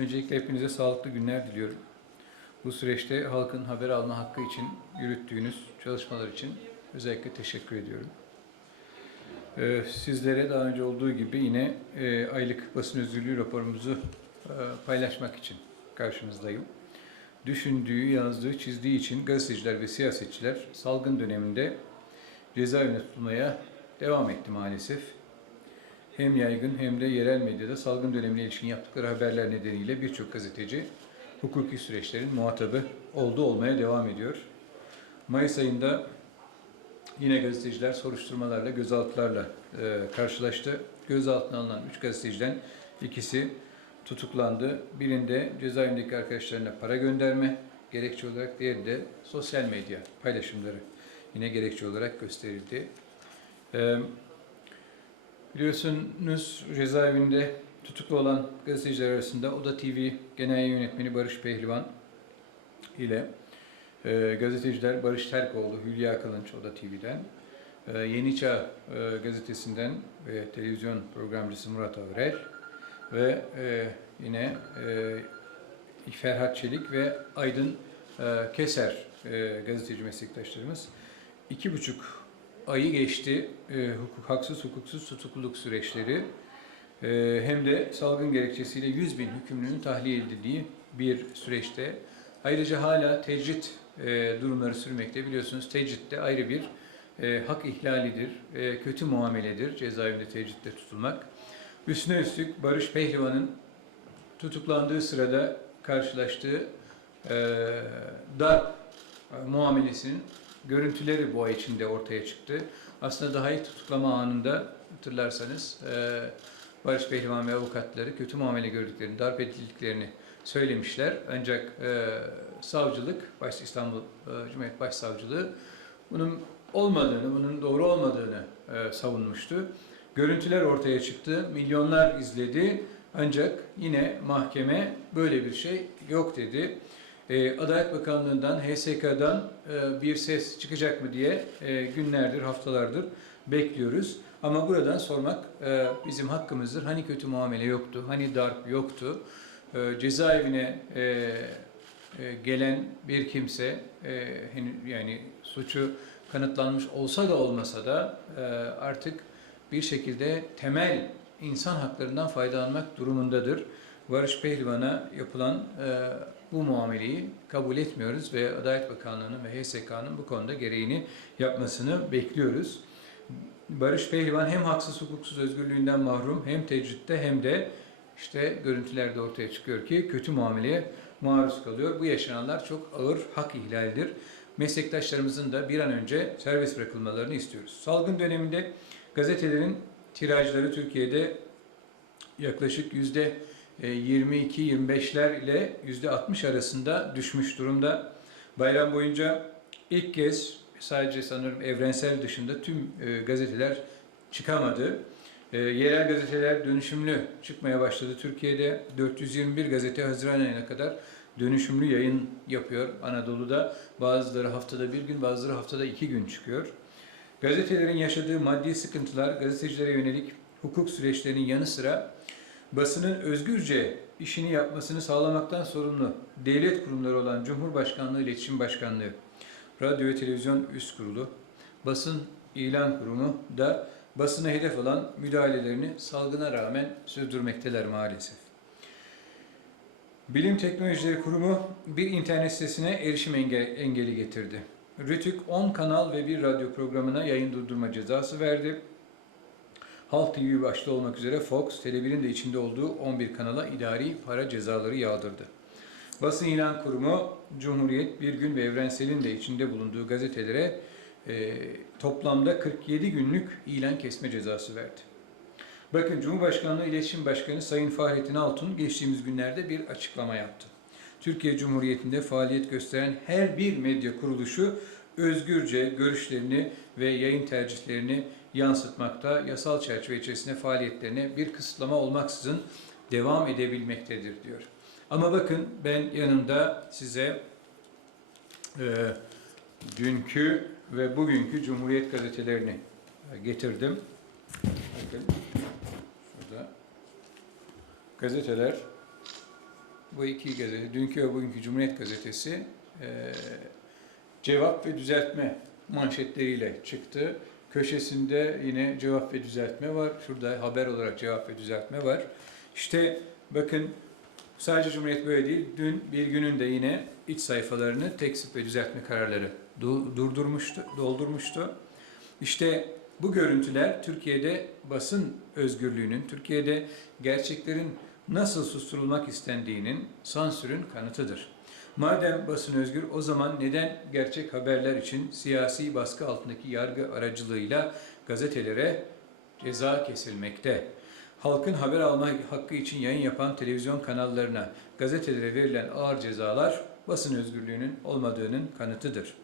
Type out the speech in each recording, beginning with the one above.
Öncelikle hepinize sağlıklı günler diliyorum. Bu süreçte halkın haber alma hakkı için yürüttüğünüz çalışmalar için özellikle teşekkür ediyorum. Ee, Sizlere daha önce olduğu gibi yine e, aylık basın özgürlüğü raporumuzu e, paylaşmak için karşınızdayım. Düşündüğü, yazdığı, çizdiği için gazeteciler ve siyasetçiler salgın döneminde cezaevine tutulmaya devam etti maalesef. Hem yaygın hem de yerel medyada salgın dönemine ilişkin yaptıkları haberler nedeniyle birçok gazeteci hukuki süreçlerin muhatabı oldu olmaya devam ediyor. Mayıs ayında yine gazeteciler soruşturmalarla, gözaltılarla e, karşılaştı. Gözaltına alınan üç gazeteciden ikisi tutuklandı. Birinde cezaevindeki arkadaşlarına para gönderme gerekçe olarak, diğeri de sosyal medya paylaşımları yine gerekçe olarak gösterildi. E, biliyorsunuz cezaevinde tutuklu olan gazeteciler arasında Oda TV Genel Yönetmeni Barış Pehlivan ile e, gazeteciler Barış Terkoğlu, Hülya Kılınç Oda TV'den, e, Yeni Çağ e, gazetesinden ve televizyon programcısı Murat Avrel ve e, yine e, Ferhat Çelik ve Aydın e, Keser e, gazeteci meslektaşlarımız. İki buçuk ayı geçti e, hukuk, haksız hukuksuz tutukluluk süreçleri e, hem de salgın gerekçesiyle 100 bin hükümlünün tahliye edildiği bir süreçte. Ayrıca hala tecrit e, durumları sürmekte. Biliyorsunuz tecrit de ayrı bir e, hak ihlalidir, e, kötü muameledir cezaevinde tecritte tutulmak. Üstüne üstlük Barış Pehlivan'ın tutuklandığı sırada karşılaştığı e, darp muamelesinin görüntüleri ay içinde ortaya çıktı. Aslında daha ilk tutuklama anında hatırlarsanız e, Barış Pehlivan ve avukatları kötü muamele gördüklerini, darp edildiklerini söylemişler. Ancak e, savcılık, Baş İstanbul e, Cumhuriyet Başsavcılığı bunun olmadığını, bunun doğru olmadığını e, savunmuştu. Görüntüler ortaya çıktı, milyonlar izledi. Ancak yine mahkeme böyle bir şey yok dedi. E, Adalet Bakanlığı'ndan, HSK'dan e, bir ses çıkacak mı diye e, günlerdir, haftalardır bekliyoruz. Ama buradan sormak e, bizim hakkımızdır. Hani kötü muamele yoktu, hani darp yoktu. Cezaevine gelen bir kimse yani suçu kanıtlanmış olsa da olmasa da artık bir şekilde temel insan haklarından faydalanmak durumundadır. Barış Pehlivan'a yapılan e, bu muameleyi kabul etmiyoruz ve Adalet Bakanlığı'nın ve HSK'nın bu konuda gereğini yapmasını bekliyoruz. Barış Pehlivan hem haksız hukuksuz özgürlüğünden mahrum hem tecritte hem de işte görüntülerde ortaya çıkıyor ki kötü muameleye maruz kalıyor. Bu yaşananlar çok ağır hak ihlalidir. Meslektaşlarımızın da bir an önce serbest bırakılmalarını istiyoruz. Salgın döneminde gazetelerin tirajları Türkiye'de yaklaşık yüzde 22-25'ler ile yüzde 60 arasında düşmüş durumda. Bayram boyunca ilk kez sadece sanırım evrensel dışında tüm e, gazeteler çıkamadı. E, yerel gazeteler dönüşümlü çıkmaya başladı. Türkiye'de 421 gazete Haziran ayına kadar dönüşümlü yayın yapıyor Anadolu'da. Bazıları haftada bir gün, bazıları haftada iki gün çıkıyor. Gazetelerin yaşadığı maddi sıkıntılar gazetecilere yönelik hukuk süreçlerinin yanı sıra basının özgürce işini yapmasını sağlamaktan sorumlu devlet kurumları olan Cumhurbaşkanlığı İletişim Başkanlığı, Radyo ve Televizyon Üst Kurulu, Basın İlan Kurumu da basına hedef alan müdahalelerini salgına rağmen sürdürmekteler maalesef. Bilim Teknolojileri Kurumu bir internet sitesine erişim enge- engeli getirdi. Rütük 10 kanal ve bir radyo programına yayın durdurma cezası verdi. Halk TV başta olmak üzere Fox, Tele1'in de içinde olduğu 11 kanala idari para cezaları yağdırdı. Basın İlan Kurumu, Cumhuriyet, Bir Gün ve Evrensel'in de içinde bulunduğu gazetelere e, toplamda 47 günlük ilan kesme cezası verdi. Bakın Cumhurbaşkanlığı İletişim Başkanı Sayın Fahrettin Altun geçtiğimiz günlerde bir açıklama yaptı. Türkiye Cumhuriyeti'nde faaliyet gösteren her bir medya kuruluşu özgürce görüşlerini ve yayın tercihlerini yansıtmakta, yasal çerçeve içerisinde faaliyetlerine bir kısıtlama olmaksızın devam edebilmektedir diyor. Ama bakın ben yanımda size e, dünkü ve bugünkü Cumhuriyet gazetelerini e, getirdim. Bakın şurada gazeteler bu iki gazete, dünkü ve bugünkü Cumhuriyet Gazetesi e, cevap ve düzeltme manşetleriyle çıktı. Köşesinde yine cevap ve düzeltme var. Şurada haber olarak cevap ve düzeltme var. İşte bakın sadece Cumhuriyet böyle değil. Dün bir günün de yine iç sayfalarını tekzip ve düzeltme kararları du- durdurmuştu, doldurmuştu. İşte bu görüntüler Türkiye'de basın özgürlüğünün, Türkiye'de gerçeklerin nasıl susturulmak istendiğinin, sansürün kanıtıdır. Madem basın özgür o zaman neden gerçek haberler için siyasi baskı altındaki yargı aracılığıyla gazetelere ceza kesilmekte? Halkın haber alma hakkı için yayın yapan televizyon kanallarına, gazetelere verilen ağır cezalar basın özgürlüğünün olmadığının kanıtıdır.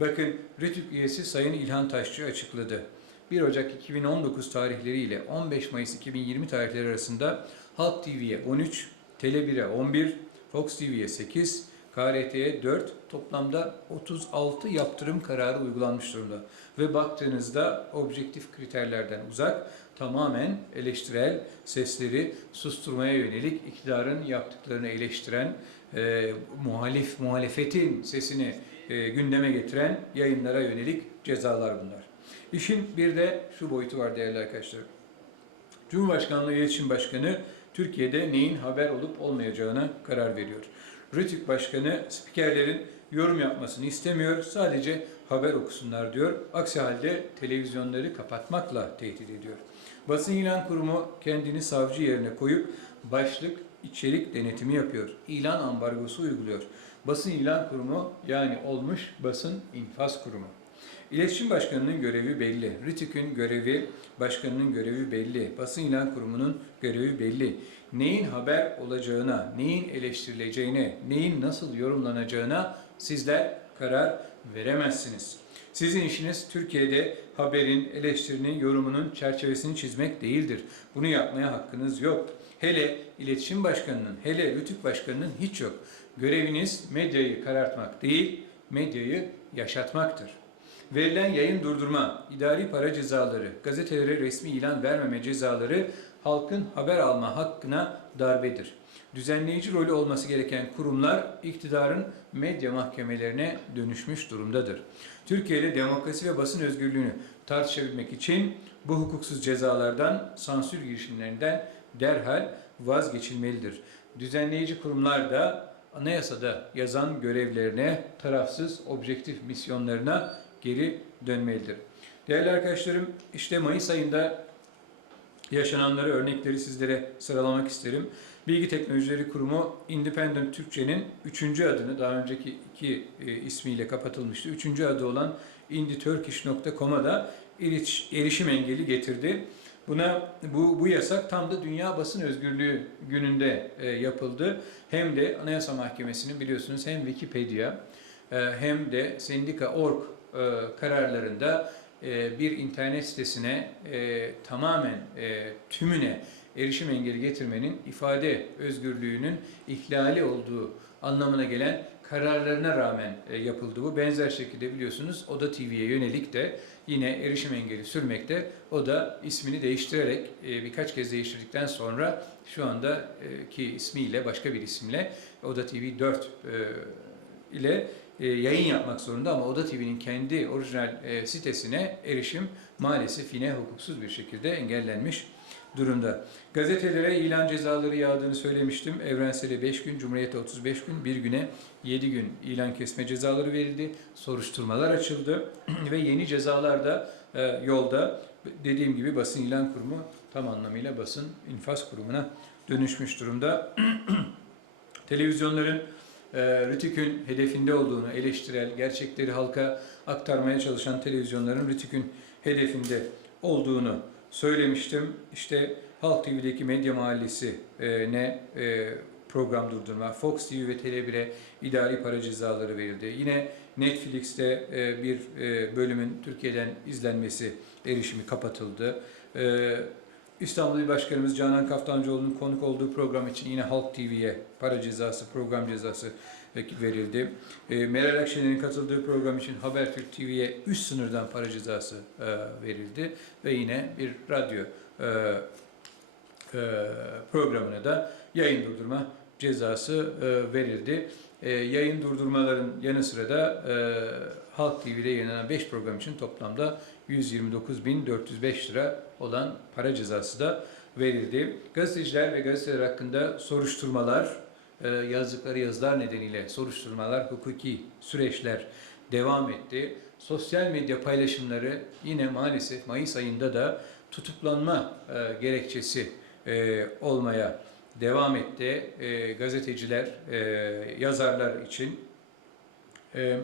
Bakın RTÜK üyesi Sayın İlhan Taşçı açıkladı. 1 Ocak 2019 tarihleriyle 15 Mayıs 2020 tarihleri arasında Halk TV'ye 13, Tele1'e 11, Fox TV'ye 8, KRT'ye 4, toplamda 36 yaptırım kararı uygulanmış durumda. Ve baktığınızda objektif kriterlerden uzak, tamamen eleştirel sesleri susturmaya yönelik iktidarın yaptıklarını eleştiren, e, muhalif muhalefetin sesini e, gündeme getiren yayınlara yönelik cezalar bunlar. İşin bir de şu boyutu var değerli arkadaşlar. Cumhurbaşkanlığı İletişim Başkanı Türkiye'de neyin haber olup olmayacağına karar veriyor. RTÜK Başkanı spikerlerin yorum yapmasını istemiyor, sadece haber okusunlar diyor. Aksi halde televizyonları kapatmakla tehdit ediyor. Basın ilan kurumu kendini savcı yerine koyup başlık içerik denetimi yapıyor. İlan ambargosu uyguluyor. Basın ilan kurumu yani olmuş basın infaz kurumu. İletişim Başkanı'nın görevi belli. RTÜK'ün görevi, başkanının görevi belli. Basın ilan kurumunun görevi belli. Neyin haber olacağına, neyin eleştirileceğine, neyin nasıl yorumlanacağına sizler karar veremezsiniz. Sizin işiniz Türkiye'de haberin, eleştirinin, yorumunun çerçevesini çizmek değildir. Bunu yapmaya hakkınız yok. Hele iletişim başkanının, hele rütük başkanının hiç yok. Göreviniz medyayı karartmak değil, medyayı yaşatmaktır. Verilen yayın durdurma, idari para cezaları, gazetelere resmi ilan vermeme cezaları halkın haber alma hakkına darbedir. Düzenleyici rolü olması gereken kurumlar iktidarın medya mahkemelerine dönüşmüş durumdadır. Türkiye'de demokrasi ve basın özgürlüğünü tartışabilmek için bu hukuksuz cezalardan, sansür girişimlerinden derhal vazgeçilmelidir. Düzenleyici kurumlar da anayasada yazan görevlerine, tarafsız, objektif misyonlarına geri dönmelidir. Değerli arkadaşlarım, işte Mayıs ayında yaşananları, örnekleri sizlere sıralamak isterim. Bilgi Teknolojileri Kurumu Independent Türkçe'nin üçüncü adını, daha önceki iki e, ismiyle kapatılmıştı. Üçüncü adı olan inditurkish.com'a da eriş, erişim engeli getirdi. Buna bu, bu yasak tam da Dünya Basın Özgürlüğü gününde e, yapıldı. Hem de Anayasa Mahkemesi'nin biliyorsunuz hem Wikipedia e, hem de Sendika.org e, kararlarında bir internet sitesine e, tamamen e, tümüne erişim engeli getirmenin ifade özgürlüğünün ihlali olduğu anlamına gelen kararlarına rağmen e, yapıldı bu. Benzer şekilde biliyorsunuz Oda TV'ye yönelik de yine erişim engeli sürmekte. O da ismini değiştirerek e, birkaç kez değiştirdikten sonra şu anda e, ki ismiyle başka bir isimle Oda TV 4 e, ile e, yayın yapmak zorunda ama Oda TV'nin kendi orijinal e, sitesine erişim maalesef yine hukuksuz bir şekilde engellenmiş durumda. Gazetelere ilan cezaları yağdığını söylemiştim. Evrensel'e 5 gün, Cumhuriyet'e 35 gün, bir güne 7 gün ilan kesme cezaları verildi. Soruşturmalar açıldı ve yeni cezalar da e, yolda. Dediğim gibi basın ilan kurumu tam anlamıyla basın infaz kurumuna dönüşmüş durumda. Televizyonların e, Rütük'ün hedefinde olduğunu eleştirel, gerçekleri halka aktarmaya çalışan televizyonların Rütük'ün hedefinde olduğunu söylemiştim. İşte Halk TV'deki Medya Mahallesi e, ne e, program durdurma, Fox TV ve Tele1'e idari para cezaları verildi. Yine Netflix'te e, bir e, bölümün Türkiye'den izlenmesi erişimi kapatıldı. E, İstanbul İl Başkanımız Canan Kaftancıoğlu'nun konuk olduğu program için yine Halk TV'ye para cezası, program cezası verildi. E, Meral Akşener'in katıldığı program için Habertürk TV'ye üst sınırdan para cezası e, verildi ve yine bir radyo e, e, programına da yayın durdurma cezası verildi. Yayın durdurmaların yanı sıra da Halk TV'de yayınlanan 5 program için toplamda 129.405 lira olan para cezası da verildi. Gazeteciler ve gazeteler hakkında soruşturmalar, e, yazdıkları yazılar nedeniyle soruşturmalar, hukuki süreçler devam etti. Sosyal medya paylaşımları yine maalesef Mayıs ayında da tutuklanma e, gerekçesi e, olmaya devam etti. Gazeteciler, yazarlar için. E,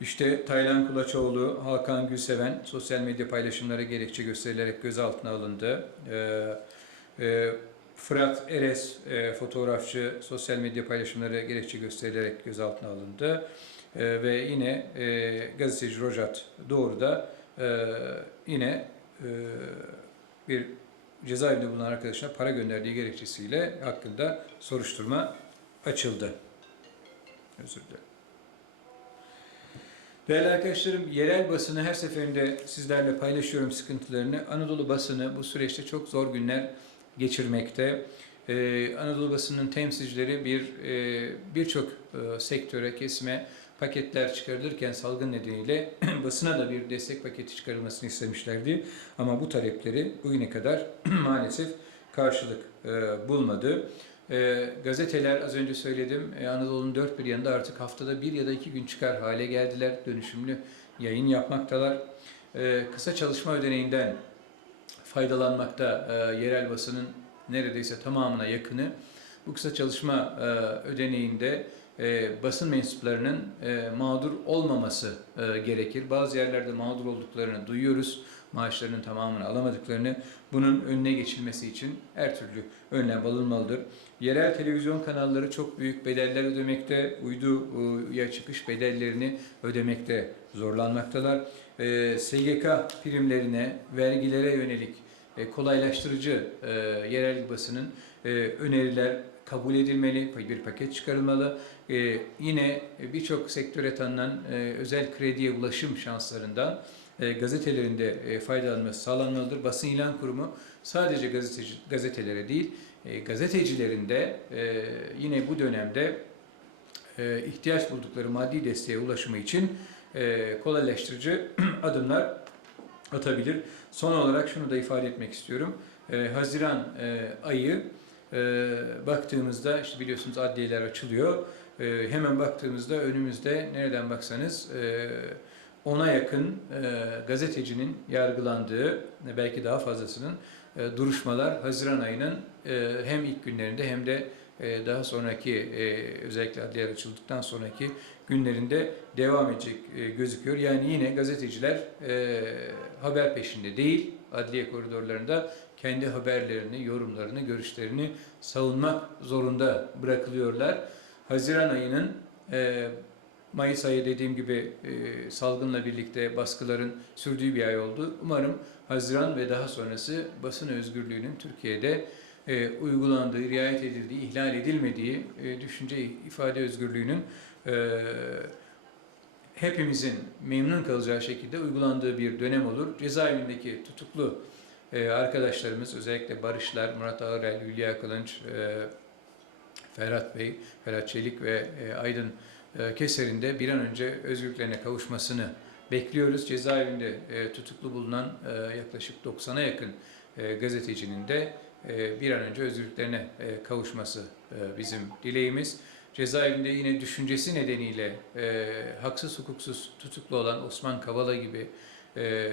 işte Taylan Kulaçoğlu, Hakan Gülseven sosyal medya paylaşımları gerekçe gösterilerek gözaltına alındı. E, e, Fırat Eres, e, fotoğrafçı, sosyal medya paylaşımları gerekçe gösterilerek gözaltına alındı. E, ve yine e, gazeteci Rojat Doğru da yine bir cezaevinde bulunan arkadaşına para gönderdiği gerekçesiyle hakkında soruşturma açıldı. Özür dilerim. Değerli arkadaşlarım, yerel basını her seferinde sizlerle paylaşıyorum sıkıntılarını. Anadolu basını bu süreçte çok zor günler geçirmekte. Ee, Anadolu basının temsilcileri bir e, birçok e, sektöre, kesime paketler çıkarılırken salgın nedeniyle basına da bir destek paketi çıkarılmasını istemişlerdi. Ama bu talepleri bugüne kadar maalesef karşılık e, bulmadı. E, gazeteler az önce söyledim e, Anadolu'nun dört bir yanında artık haftada bir ya da iki gün çıkar hale geldiler. Dönüşümlü yayın yapmaktalar. E, kısa çalışma ödeneğinden faydalanmakta e, yerel basının neredeyse tamamına yakını. Bu kısa çalışma e, ödeneğinde e, basın mensuplarının e, mağdur olmaması e, gerekir. Bazı yerlerde mağdur olduklarını duyuyoruz. Maaşlarının tamamını alamadıklarını. Bunun önüne geçilmesi için her türlü önlem alınmalıdır. Yerel televizyon kanalları çok büyük bedeller ödemekte, uyduya çıkış bedellerini ödemekte zorlanmaktalar. E, SGK primlerine, vergilere yönelik e, kolaylaştırıcı e, yerel basının e, öneriler kabul edilmeli, bir paket çıkarılmalı. Yine birçok sektöre tanınan özel krediye ulaşım şanslarından e, gazetelerinde e, faydalanması sağlanmalıdır. Basın ilan kurumu sadece gazeteci, gazetelere değil, e, e, yine bu dönemde ihtiyaç buldukları maddi desteğe ulaşımı için kolaylaştırıcı adımlar atabilir. Son olarak şunu da ifade etmek istiyorum. Haziran ayı baktığımızda işte biliyorsunuz adliyeler açılıyor. Hemen baktığımızda önümüzde nereden baksanız ona yakın e, gazetecinin yargılandığı belki daha fazlasının e, duruşmalar Haziran ayının e, hem ilk günlerinde hem de e, daha sonraki e, özellikle adliyeler açıldıktan sonraki günlerinde devam edecek e, gözüküyor. Yani yine gazeteciler e, haber peşinde değil, adliye koridorlarında kendi haberlerini, yorumlarını, görüşlerini savunmak zorunda bırakılıyorlar. Haziran ayının e, Mayıs ayı dediğim gibi e, salgınla birlikte baskıların sürdüğü bir ay oldu. Umarım Haziran ve daha sonrası basın özgürlüğünün Türkiye'de e, uygulandığı, riayet edildiği, ihlal edilmediği e, düşünce ifade özgürlüğünün e, hepimizin memnun kalacağı şekilde uygulandığı bir dönem olur. Cezaevindeki tutuklu e, arkadaşlarımız özellikle Barışlar, Murat Ağırel, Hülya Kılınç, e, Ferhat Bey, Ferhat Çelik ve e, Aydın e, Keser'in bir an önce özgürlüklerine kavuşmasını bekliyoruz. Cezaevinde e, tutuklu bulunan e, yaklaşık 90'a yakın gazetecinin de bir an önce özgürlüklerine kavuşması bizim dileğimiz. Cezaevinde yine düşüncesi nedeniyle haksız hukuksuz tutuklu olan Osman Kavala gibi e,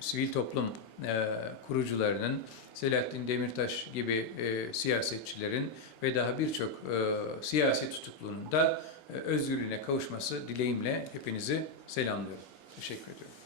sivil toplum e, kurucularının, Selahattin Demirtaş gibi e, siyasetçilerin ve daha birçok e, siyasi tutuklunun da özgürlüğüne kavuşması dileğimle hepinizi selamlıyorum. Teşekkür ediyorum.